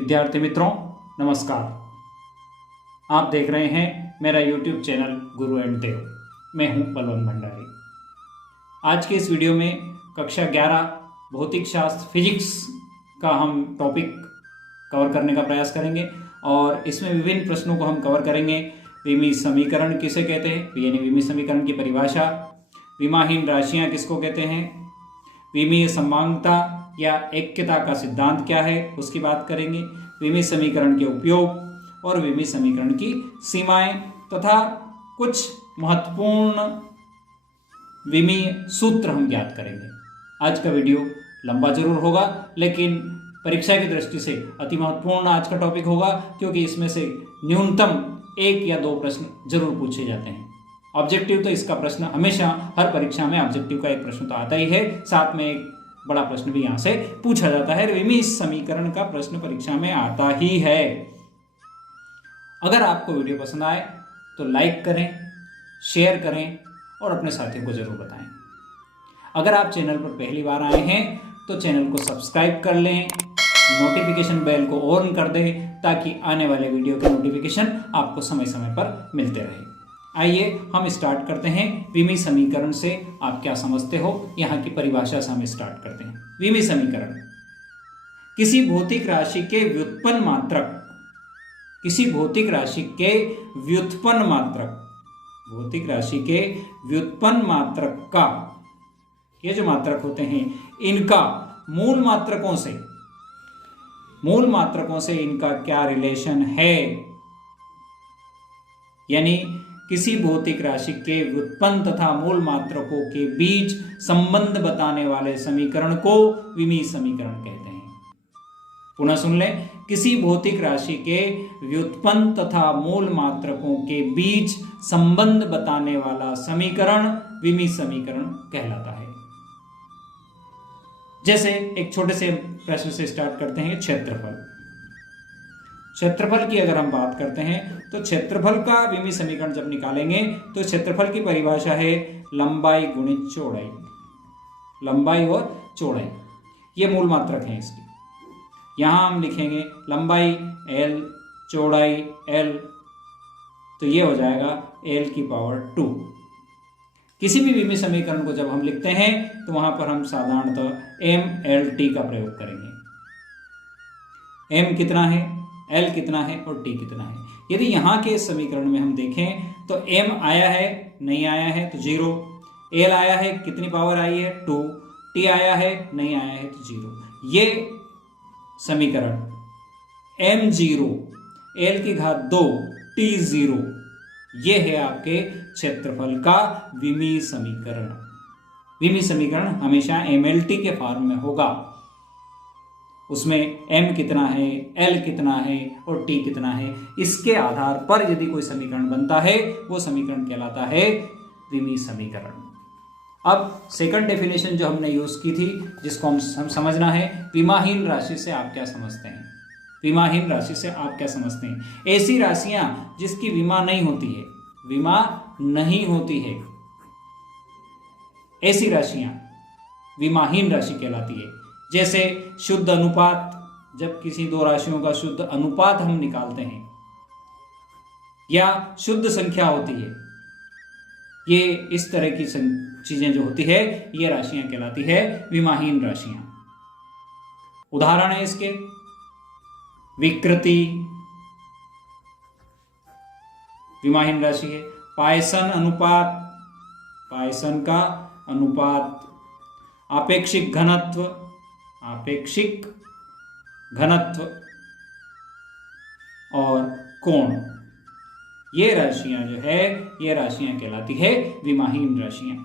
विद्यार्थी मित्रों नमस्कार। आप देख रहे हैं मेरा YouTube चैनल गुरु एंड देव। मैं हूं बलवंत भंडारी। आज के इस वीडियो में कक्षा 11 भौतिक शास्त्र फिजिक्स का हम टॉपिक कवर करने का प्रयास करेंगे और इसमें विभिन्न प्रश्नों को हम कवर करेंगे। विमीय समीकरण किसे कहते हैं, यानी विमीय समीकरण की परिभाषा, विमाहीन राशियाँ किसको कहते हैं, विमीय समांगता या ऐक्यता का सिद्धांत क्या है उसकी बात करेंगे, विमीय समीकरण के उपयोग और विमीय समीकरण की सीमाएं तथा कुछ महत्वपूर्ण विमीय सूत्र हम ज्ञात करेंगे। आज का वीडियो लंबा जरूर होगा लेकिन परीक्षा की दृष्टि से अति महत्वपूर्ण आज का टॉपिक होगा, क्योंकि इसमें से न्यूनतम 1 या 2 प्रश्न जरूर पूछे जाते हैं। ऑब्जेक्टिव तो इसका प्रश्न हमेशा हर परीक्षा में ऑब्जेक्टिव का एक प्रश्न तो आता ही है, साथ में एक बड़ा प्रश्न भी यहाँ से पूछा जाता है। विमीय समीकरण का प्रश्न परीक्षा में आता ही है। अगर आपको वीडियो पसंद आए तो लाइक करें, शेयर करें और अपने साथियों को जरूर बताएं। अगर आप चैनल पर पहली बार आए हैं तो चैनल को सब्सक्राइब कर लें, नोटिफिकेशन बेल को ऑन कर दें ताकि आने वाले वीडियो के नोटिफिकेशन आपको समय समय पर मिलते रहे। आइए हम स्टार्ट करते हैं। विमीय समीकरण से आप क्या समझते हो, यहाँ की परिभाषा से हम स्टार्ट करते हैं। विमीय समीकरण किसी भौतिक राशि के व्युत्पन्न मात्रक, किसी भौतिक राशि के व्युत्पन्न मात्रक, भौतिक राशि के व्युत्पन्न मात्रक का, ये जो मात्रक होते हैं इनका मूल मात्रकों से इनका क्या रिलेशन है, यानी किसी भौतिक राशि के व्युत्पन्न तथा मूल मात्रकों के बीच संबंध बताने वाले समीकरण को विमीय समीकरण कहते हैं। पुनः सुन लें, किसी भौतिक राशि के व्युत्पन्न तथा मूल मात्रकों के बीच संबंध बताने वाला समीकरण विमीय समीकरण कहलाता है। जैसे एक छोटे से प्रश्न से स्टार्ट करते हैं। क्षेत्रफल की अगर हम बात करते हैं तो क्षेत्रफल का विमीय समीकरण जब निकालेंगे तो क्षेत्रफल की परिभाषा है लंबाई गुणित चौड़ाई, लंबाई और चौड़ाई ये मूल मात्रक हैं इसकी। यहां हम लिखेंगे लंबाई l, चौड़ाई l, तो ये हो जाएगा l की पावर 2। किसी भी विमीय समीकरण को जब हम लिखते हैं तो वहां पर हम साधारणतः m/l/t का प्रयोग करेंगे। m कितना है, l कितना है और t कितना है। यदि यहाँ के समीकरण में हम देखें तो m आया है, नहीं आया है तो 0, l आया है, कितनी पावर आई है 2, t आया है, नहीं आया है तो 0। ये समीकरण m0 l की घात 2 t0 ये है आपके क्षेत्रफल का विमीय समीकरण। विमीय समीकरण हमेशा ml/t के फॉर्म में होगा। उसमें m कितना है, l कितना है और t कितना है, इसके आधार पर यदि कोई समीकरण बनता है वो समीकरण कहलाता है विमीय समीकरण। अब सेकंड डेफिनेशन जो हमने यूज की थी, जिसको हम समझना है, विमाहीन राशि से आप क्या समझते हैं। विमाहीन राशि से आप क्या समझते हैं? ऐसी राशियां जिसकी विमा नहीं होती है, विमा नहीं होती है, ऐसी राशियां विमाहीन राशि कहलाती है। जैसे शुद्ध अनुपात, जब किसी दो राशियों का शुद्ध अनुपात हम निकालते हैं, या शुद्ध संख्या होती है, ये इस तरह की चीजें जो होती है ये राशियां कहलाती है विमाहीन राशियां। उदाहरण है इसके विकृति, विमाहीन राशि है। पायसन अनुपात, पायसन का अनुपात, आपेक्षिक घनत्व, आपेक्षिक घनत्व और कोण, ये राशियां जो है ये राशियां कहलाती है विमाहीन राशियां।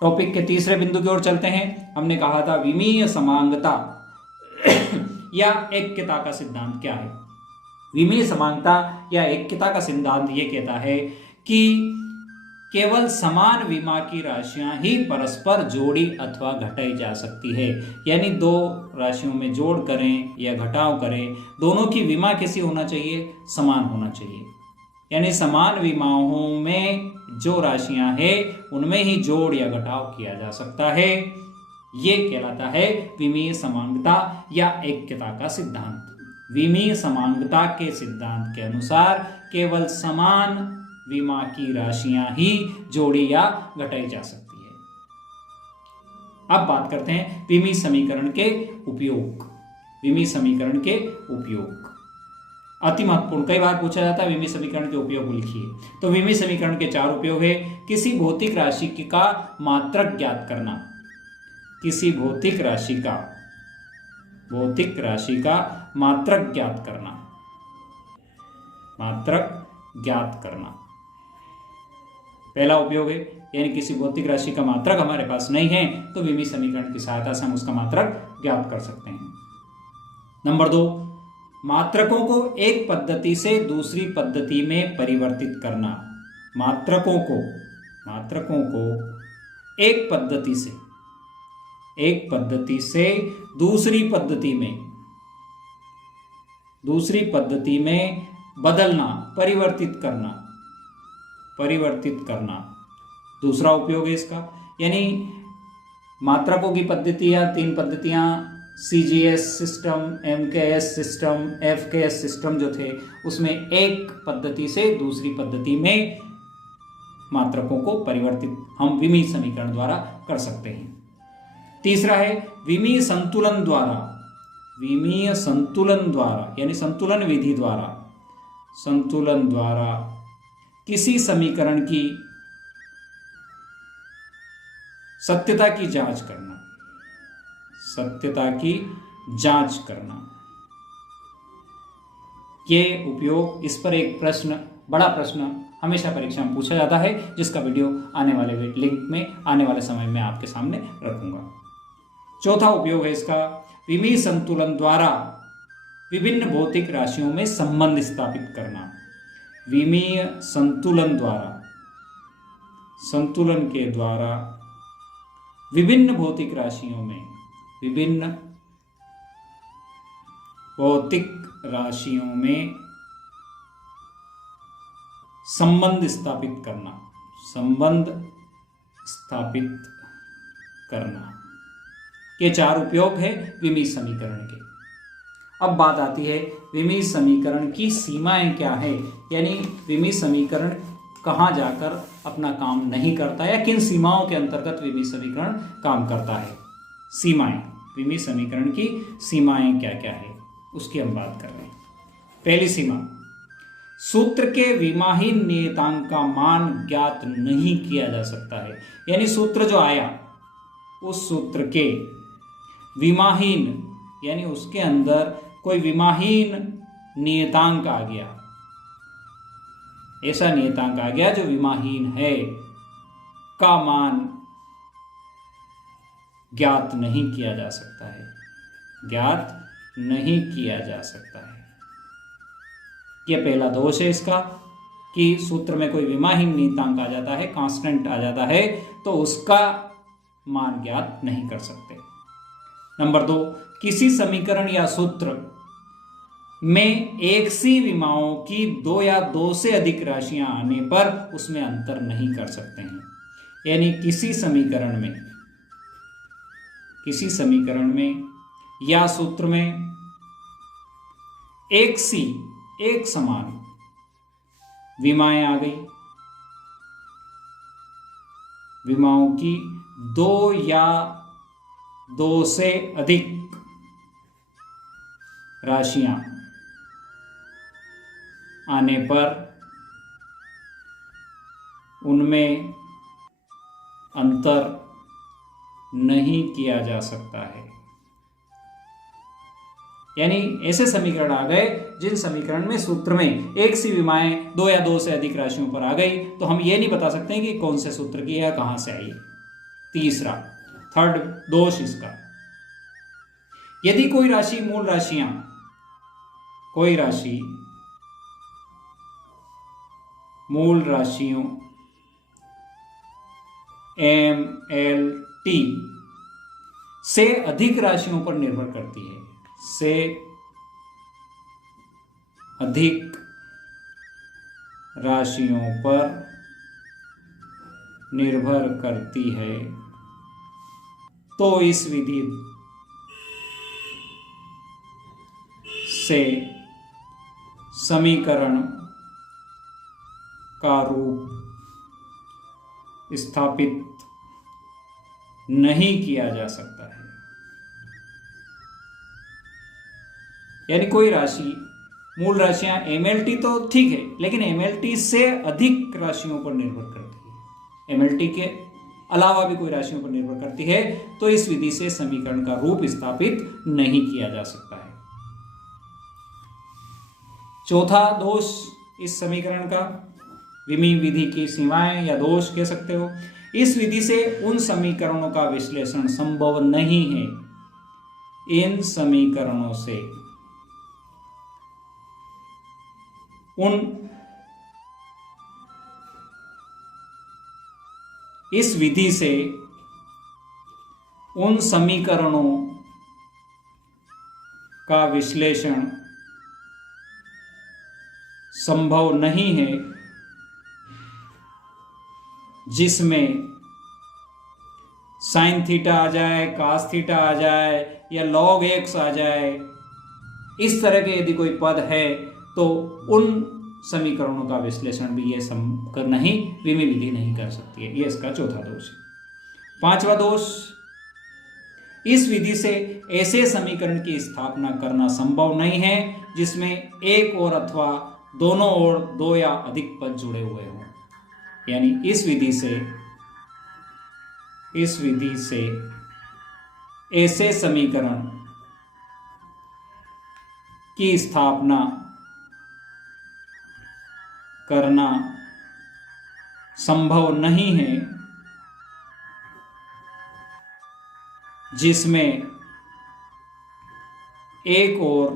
टॉपिक के तीसरे बिंदु की ओर चलते हैं। हमने कहा था विमीय समांगता या ऐक्यता का सिद्धांत क्या है। विमीय समांगता या ऐक्यता का सिद्धांत ये कहता है कि केवल समान विमा की राशियां ही परस्पर जोड़ी अथवा घटाई जा सकती है। यानी दो राशियों में जोड़ करें या घटाव करें, दोनों की विमा कैसी होना चाहिए, समान होना चाहिए। यानी समान विमाओं में जो राशियां हैं उनमें ही जोड़ या घटाव किया जा सकता है। ये कहलाता है विमीय समांगता या ऐक्यता का सिद्धांत। विमीय समांगता के सिद्धांत के अनुसार केवल समान विमा की राशियां ही जोड़ी या घटाई जा सकती है। अब बात करते हैं विमीय समीकरण के उपयोग। विमीय समीकरण के उपयोग अति महत्वपूर्ण, कई बार पूछा जाता है विमीय समीकरण के उपयोग लिखिए। तो विमीय समीकरण के 4 उपयोग है। किसी भौतिक राशि का मात्रक ज्ञात करना, किसी भौतिक राशि का मात्रक ज्ञात करना, मात्रक ज्ञात करना पहला उपयोग है। यानी किसी भौतिक राशि का मात्रक हमारे पास नहीं है तो विमीय समीकरण की सहायता से हम उसका मात्रक ज्ञात कर सकते हैं। नंबर 2, मात्रकों को एक पद्धति से दूसरी पद्धति में परिवर्तित करना। मात्रकों को एक पद्धति से दूसरी पद्धति में बदलना, परिवर्तित करना दूसरा उपयोग है इसका। यानी मात्रकों की पद्धतियां 3 पद्धतियां CGS system, MKS system, FKS system जो थे उसमें एक पद्धति से दूसरी पद्धति में मात्रकों को परिवर्तित हम विमीय समीकरण द्वारा कर सकते हैं। तीसरा है विमीय संतुलन द्वारा यानी संतुलन विधि द्वारा किसी समीकरण की सत्यता की जांच करना। ये उपयोग, इस पर एक बड़ा प्रश्न हमेशा परीक्षा में पूछा जाता है, जिसका वीडियो आने वाले लिंक में आने वाले समय में आपके सामने रखूंगा। चौथा उपयोग है इसका, विमीय संतुलन द्वारा विभिन्न भौतिक राशियों में संबंध स्थापित करना। विमीय संतुलन के द्वारा विभिन्न भौतिक राशियों में संबंध स्थापित करना। ये 4 उपयोग है विमीय समीकरण के। अब बात आती है विमीय समीकरण की सीमाएं क्या है, यानी विमीय समीकरण कहाँ जाकर अपना काम नहीं करता या किन सीमाओं के अंतर्गत विमीय समीकरण काम करता है। सीमाएं, विमीय समीकरण की सीमाएं क्या क्या है उसकी हम बात कर रहे हैं। पहली सीमा, सूत्र के विमाहीन नियतांक का मान ज्ञात नहीं किया जा सकता है। यानी सूत्र जो आया उस सूत्र के विमाहीन, यानी उसके अंदर कोई विमाहीन नियतांक आ गया, ऐसा नियतांक आ गया जो विमाहीन है, का मान ज्ञात नहीं किया जा सकता है, यह पहला दोष है इसका कि सूत्र में कोई विमाहीन नियतांक आ जाता है, कांस्टेंट आ जाता है, तो उसका मान ज्ञात नहीं कर सकते। नंबर 2, किसी समीकरण या सूत्र में एक सी विमाओं की 2 या 2 से अधिक राशियां आने पर उसमें अंतर नहीं कर सकते हैं। यानी किसी समीकरण में या सूत्र में एक समान विमाएं आ गई, विमाओं की 2 या 2 से अधिक राशियां आने पर उनमें अंतर नहीं किया जा सकता है। यानी ऐसे समीकरण आ गए जिन समीकरण में सूत्र में एक सी विमाएं 2 या 2 से अधिक राशियों पर आ गई, तो हम ये नहीं बता सकते कि कौन से सूत्र की है या कहां से आई। तीसरा, थर्ड दोष इसका, यदि कोई राशि मूल राशियों MLT से अधिक राशियों पर निर्भर करती है, तो इस विधि से समीकरण का रूप स्थापित नहीं किया जा सकता है। यानी कोई राशि, मूल राशियां MLT तो ठीक है, लेकिन MLT से अधिक राशियों पर निर्भर करती है, MLT के अलावा भी कोई राशियों पर निर्भर करती है, तो इस विधि से समीकरण का रूप स्थापित नहीं किया जा सकता है। चौथा दोष इस समीकरण का, विमीय विधि की सीमाएं या दोष कह सकते हो, इस विधि से उन समीकरणों का विश्लेषण संभव नहीं है। इन समीकरणों से इस विधि से उन समीकरणों का विश्लेषण संभव नहीं है जिसमें साइन थीटा आ जाए, कास थीटा आ जाए या लॉग एक्स आ जाए। इस तरह के यदि कोई पद है तो उन समीकरणों का विश्लेषण भी ये करना ही विमीय विधि नहीं कर सकती है। ये इसका चौथा दोष है। पांचवा दोष, इस विधि से ऐसे समीकरण की स्थापना करना संभव नहीं है जिसमें एक और अथवा दोनों ओर दो या अधिक पद जुड़े हुए हों। यानी इस विधि से ऐसे समीकरण की स्थापना करना संभव नहीं है जिसमें एक और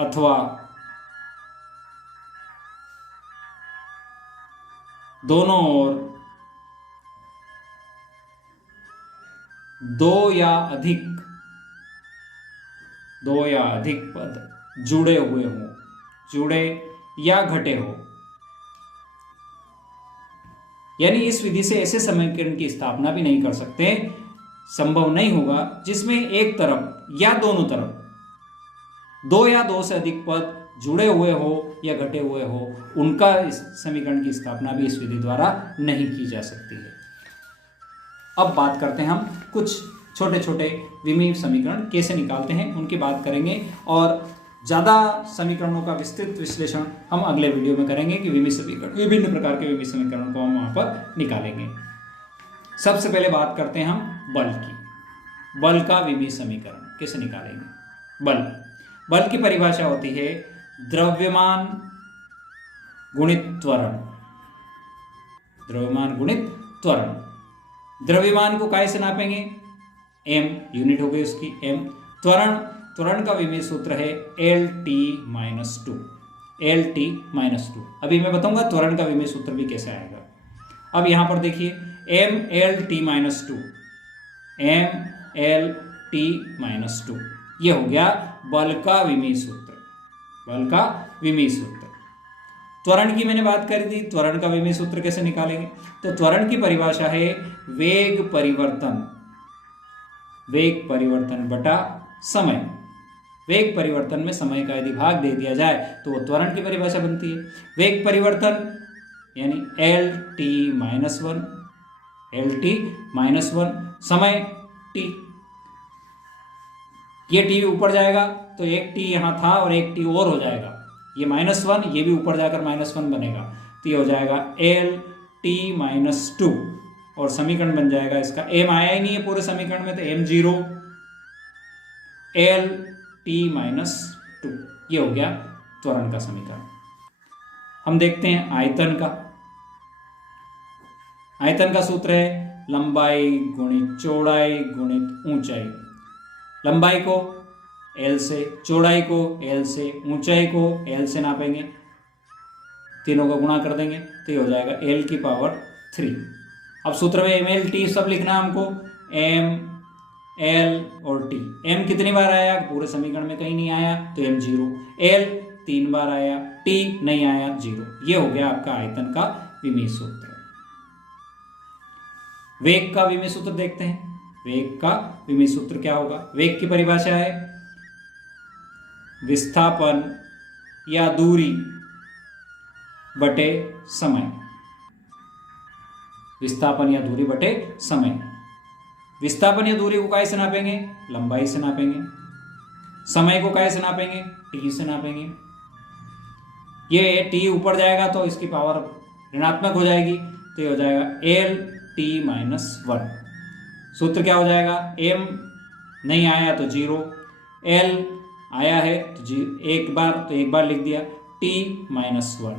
अथवा दोनों ओर दो या अधिक पद जुड़े हुए हों, जुड़े या घटे हो। यानी इस विधि से ऐसे समीकरण की स्थापना भी नहीं कर सकते, संभव नहीं होगा जिसमें एक तरफ या दोनों तरफ दो या दो से अधिक पद जुड़े हुए हो या घटे हुए हो, उनका इस समीकरण की स्थापना भी इस विधि द्वारा नहीं की जा सकती है। अब बात करते हैं हम कुछ छोटे छोटे विमीय समीकरण कैसे निकालते हैं, उनकी बात करेंगे और ज़्यादा समीकरणों का विस्तृत विश्लेषण हम अगले वीडियो में करेंगे कि विमीय समीकरण, विभिन्न प्रकार के विमीय समीकरणों को हम वहाँ पर निकालेंगे। सबसे पहले बात करते हैं हम बल की। बल का विमीय समीकरण कैसे निकालेंगे? बल की परिभाषा होती है द्रव्यमान गुणित त्वरण। द्रव्यमान गुणित त्वरण। द्रव्यमान को काय से नापेंगे? m यूनिट हो गई उसकी m। त्वरण का विमीय सूत्र है LT-2। LT-2। अभी मैं बताऊंगा त्वरण का विमीय सूत्र भी कैसे आएगा। अब यहां पर देखिए MLT-2, MLT-2, ये हो गया बल का विमीय सूत्र। बल का विमीय सूत्र। त्वरण की मैंने बात करी थी, त्वरण का विमीय सूत्र कैसे निकालेंगे? तो त्वरण की परिभाषा है वेग परिवर्तन बटा समय। वेग परिवर्तन में समय का यदि भाग दे दिया जाए तो वो त्वरण की परिभाषा बनती है। वेग परिवर्तन यानी LT-1, समय t। ये t ऊपर जाएगा तो एक t यहाँ था और एक t और हो जाएगा, ये -1, ये भी ऊपर जाकर -1 बनेगा, तो ये हो जाएगा LT-2 और समीकरण बन जाएगा इसका, m आया ही नहीं है पूरे समीकरण में तो m0 LT-2, ये हो गया त्वरण का समीकरण। हम देखते हैं आयतन का। आयतन का सूत्र है लंबाई गुणित चौड़ाई गुणित ऊंचाई। लंबाई को L से, चौड़ाई को L से, ऊंचाई को L से नापेंगे, तीनों को गुणा कर देंगे तो ये हो जाएगा L3। अब सूत्र में MLT सब लिखना है हमको, M, L और T। M कितनी बार आया? पूरे समीकरण में कहीं नहीं आया तो M0। L 3 बार आया, T नहीं आया, 0। ये हो गया आपका आयतन का विमीय सूत्र। वेग का विमीय सूत्र देखते हैं। वेग का विमीय सूत्र क्या होगा? वेग की परिभाषा है विस्थापन या दूरी बटे समय। विस्थापन या दूरी बटे समय। विस्थापन या दूरी को काय से नापेंगे? लंबाई से नापेंगे। समय को काय से नापेंगे? टी से नापेंगे। ये टी ऊपर जाएगा तो इसकी पावर ऋणात्मक हो जाएगी, तो ये हो जाएगा एल टी माइनस 1। सूत्र क्या हो जाएगा? एम नहीं आया तो 0, एल आया है तो एक बार लिख दिया T minus 1,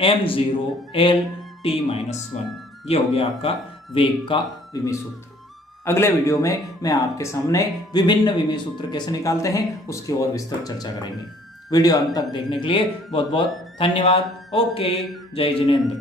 m0 L T minus 1। ये हो गया आपका वेग का विमीय सूत्र। अगले वीडियो में मैं आपके सामने विभिन्न विमीय सूत्र कैसे निकालते हैं उसकी और विस्तृत चर्चा करेंगे। वीडियो अंत तक देखने के लिए बहुत बहुत धन्यवाद। ओके, जय जिनेंद्र।